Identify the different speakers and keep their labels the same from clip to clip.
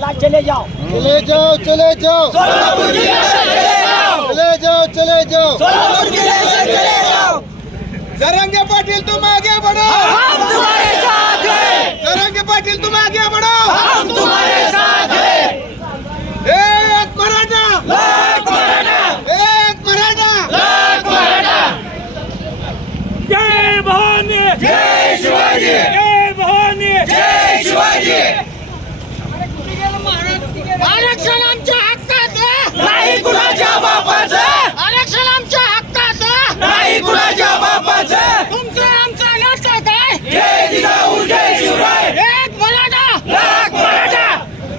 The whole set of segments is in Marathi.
Speaker 1: ला चले जाओ।
Speaker 2: चले जाओ चले जाओ। चले जाओ। चले जाओ
Speaker 3: जरंगे पाटील तुम आगे बढ़ो। जरंगे पाटील तुम आगे बढ़ो
Speaker 1: हम तुम्हारे साथ हैं
Speaker 3: एक मराठा
Speaker 1: लाख मराठा
Speaker 3: एक मराठा
Speaker 1: लाख मराठा
Speaker 4: जय भवानी
Speaker 1: जय शिवाजी
Speaker 4: जय भवानी
Speaker 1: जय शिवाजी आरक्षण आमच्या हक्काचं नाही कुणाच्या बापाचं आरक्षण आमच्या हक्काचं नाही कुणाच्या बापाचं तुमचं आमचं नातं काय जय जिजाऊ जय शिवराय एक मराठा लाख मराठा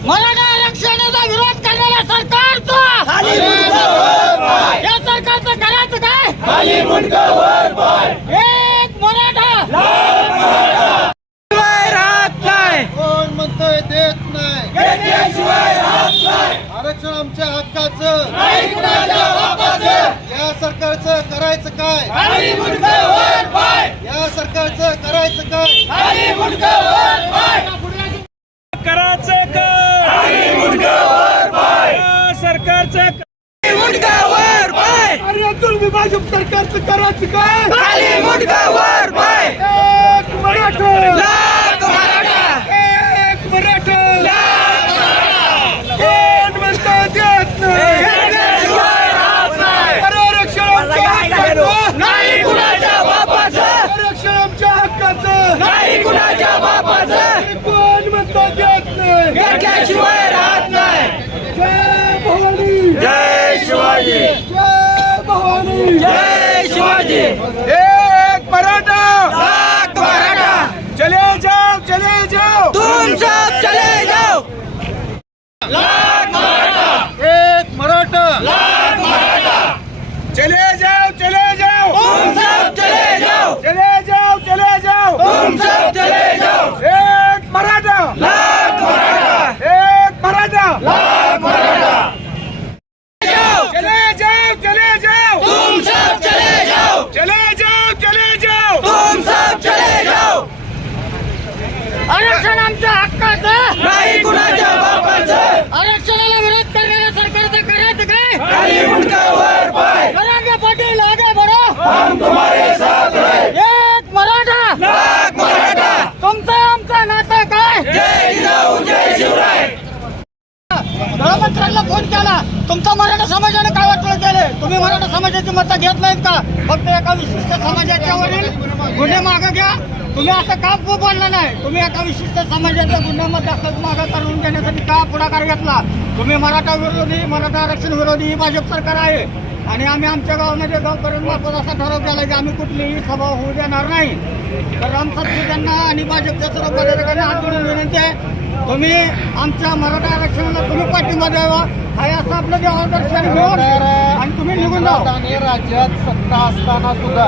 Speaker 1: मराठा आरक्षणाचा विरोध करणाऱ्या सरकारचं या सरकारचं करायचं काय खाली एक मराठा. राहत नाही.
Speaker 2: कोण म्हणतोय देत नाही. आरक्षण आमच्या हक्काचं. या सरकारचं करायचं काय? या सरकारचं करायचं काय?
Speaker 4: करायचं काय? या सरकारचं
Speaker 1: मुंडकावर पाय
Speaker 3: अरे तुम्ही भाजप सरकारचं करायचं काय?
Speaker 1: खाली मुंडकावर पाय
Speaker 3: एक मराठा!
Speaker 1: लाख मराठा!
Speaker 3: एक मराठा!
Speaker 1: लाख मराठा!
Speaker 3: कोण म्हणतो देत नाही
Speaker 1: राहत नाही
Speaker 3: अरे आरक्षण आमच्या हक्काचं!
Speaker 1: नाही कुणाच्या बापाचं!
Speaker 3: आरक्षण आमच्या हक्काचं!
Speaker 1: नाही कुणाच्या बापाचं!
Speaker 3: कोण म्हणतो देत नाही
Speaker 1: घेतल्याशिवाय राहत नाही!
Speaker 3: जय भवानी!
Speaker 1: जय शिवाजी
Speaker 3: जय भवानी
Speaker 1: जय शिवाजी
Speaker 3: एक मराठा
Speaker 1: मराठा
Speaker 3: चले जाओ चले जाओ!
Speaker 1: तुम सब चले जाओ लाख मराठा
Speaker 2: एक मराठा
Speaker 1: लाख मराठा
Speaker 3: चले जाओ चले जाओ
Speaker 1: तुम सब चले जाओ
Speaker 3: चले जाओ चले जाओ
Speaker 1: तुम सब चले जाओ
Speaker 3: एक मराठा
Speaker 1: लाख मराठा
Speaker 3: एक मराठा
Speaker 1: लाख मराठा जाओ
Speaker 3: चले जाओ चले जाओ
Speaker 1: तुम सब चले जाओ
Speaker 3: चले जाओ चले जाओ
Speaker 1: तुम सब चले जाओ आरक्षण आमच्या हक्काचं नाही कुणाच्या बापाचं? आरक्षणाला विरोध करणाऱ्या सरकारचं करायचं काय? खाली मुंडकावर पाय. करांगे पाटील आगे बढ़ो हम तुम्हारे साथ हैं. एक मराठा. लाख मराठा. तुमचं आमचं नातं काय? जय जिजाऊ जय शिवराय. गृहमंत्र्यांना फोन केला. तुमचा मराठा समाजाने काय वाटलं केले? तुम्ही मराठा समाजाची मतं घेत नाहीत का? फक्त एका विशिष्ट समाजाच्या वरील गुन्हे मागं घ्या. तुम्ही असं का बोलला नाही? तुम्ही एका विशिष्ट समाजाच्या गुन्ह्यामध्ये दाखल मागं करून घेण्यासाठी का पुढाकार घेतला? तुम्ही मराठा विरोधी मराठा आरक्षण विरोधी ही भाजप सरकार आहे. आणि आम्ही आमच्या गावामध्ये गावकऱ्यांमार्फत असा ठराव केला की आम्ही कुठलीही सभा होऊ देणार नाही. तर राम यांना आणि भाजपच्या सर्व पदाधिकाऱ्यांना हात जोडून विनंती आहे. तुम्ही आमच्या मराठा आरक्षणाला तुम्ही पाठिंबा द्यावा. हे असं आपलं देवादर्शन घेऊन आणि तुम्ही निघून
Speaker 2: आणि राज्यात सत्ता असताना सुद्धा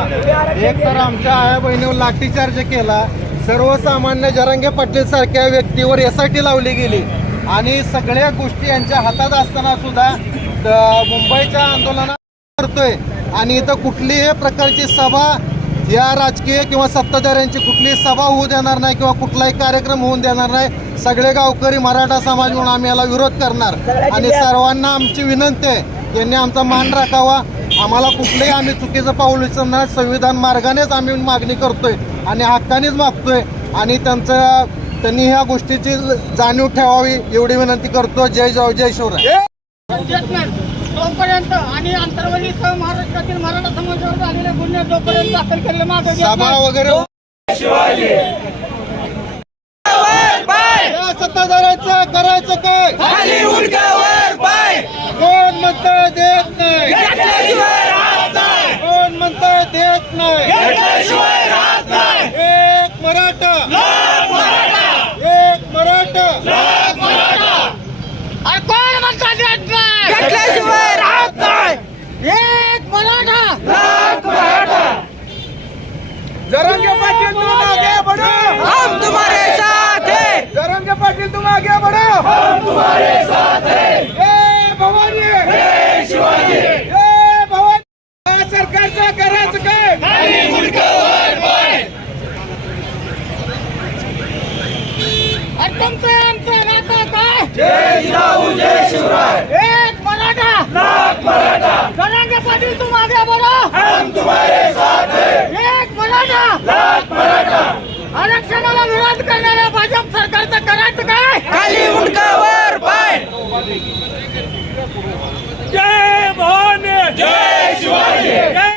Speaker 2: एक तर आमच्या आया बहिणीवर लाठीचार्ज केला. सर्वसामान्य जरांगे पाटील सारख्या व्यक्तीवर एसआयटी लावली गेली. आणि सगळ्या गोष्टी यांच्या हातात असताना सुद्धा द- मुंबईच्या आंदोलनात करतोय. आणि इथं कुठलीही प्रकारची सभा या राजकीय किंवा सत्ताधाऱ्यांची कुठलीही सभा होऊ देणार नाही किंवा कुठलाही कार्यक्रम होऊन देणार नाही. सगळे गावकरी मराठा समाज म्हणून आम्ही याला विरोध करणार. आणि सर्वांना आमची विनंती आहे त्यांनी आमचा मान राखावा आम्हाला कुठलंही आम्ही चुकीचं पाऊल उचलणार संविधान मार्गानेच आम्ही मागणी करतोय आणि हक्कानेच मागतोय. आणि त्यांचं त्यांनी ह्या गोष्टीची जाणीव ठेवावी एवढी विनंती करतो. जय जय जय शिवराय
Speaker 5: आणि आंतरवालीसह महाराष्ट्रातील मराठा समाजावर झालेले गुन्हे जोपर्यंत दाखल केले मागे
Speaker 2: सभा. वगैरे या सत्ताधाऱ्यांचं करायचं काय
Speaker 1: खाली मुंडकावर पाय
Speaker 2: कोण म्हणतंय देत नाही
Speaker 1: घेतल्याशिवाय राहत नाही
Speaker 2: कोण म्हणतंय देत नाही
Speaker 1: घेतल्याशिवाय राहत नाही
Speaker 2: एक मराठा
Speaker 1: लाख मराठा
Speaker 5: अरे कोण म्हणता देत नाही
Speaker 1: घेतल्याशिवाय राहत नाही
Speaker 5: एक मराठा
Speaker 1: लाख मराठा
Speaker 3: जरंगे पाटील तुम आगे बढ़ो
Speaker 1: हम तुम्हारे साथ हैं
Speaker 3: जरंगे पाटील तुम आगे बढ़ो
Speaker 1: हम तुम्हारे साथ हैं
Speaker 3: ए भवानी
Speaker 1: जय शिवाजी
Speaker 3: ए भवानी या सरकारचं करायचं काय
Speaker 1: खाली मुंडकावर पाय
Speaker 5: अरे तुमचं आमचं नातं काय
Speaker 6: एक मराठा जरांगे पाटील तुम आगे बढ़ो
Speaker 1: हम तुम्हारे साथ हैं.
Speaker 6: एक मराठा
Speaker 1: लाख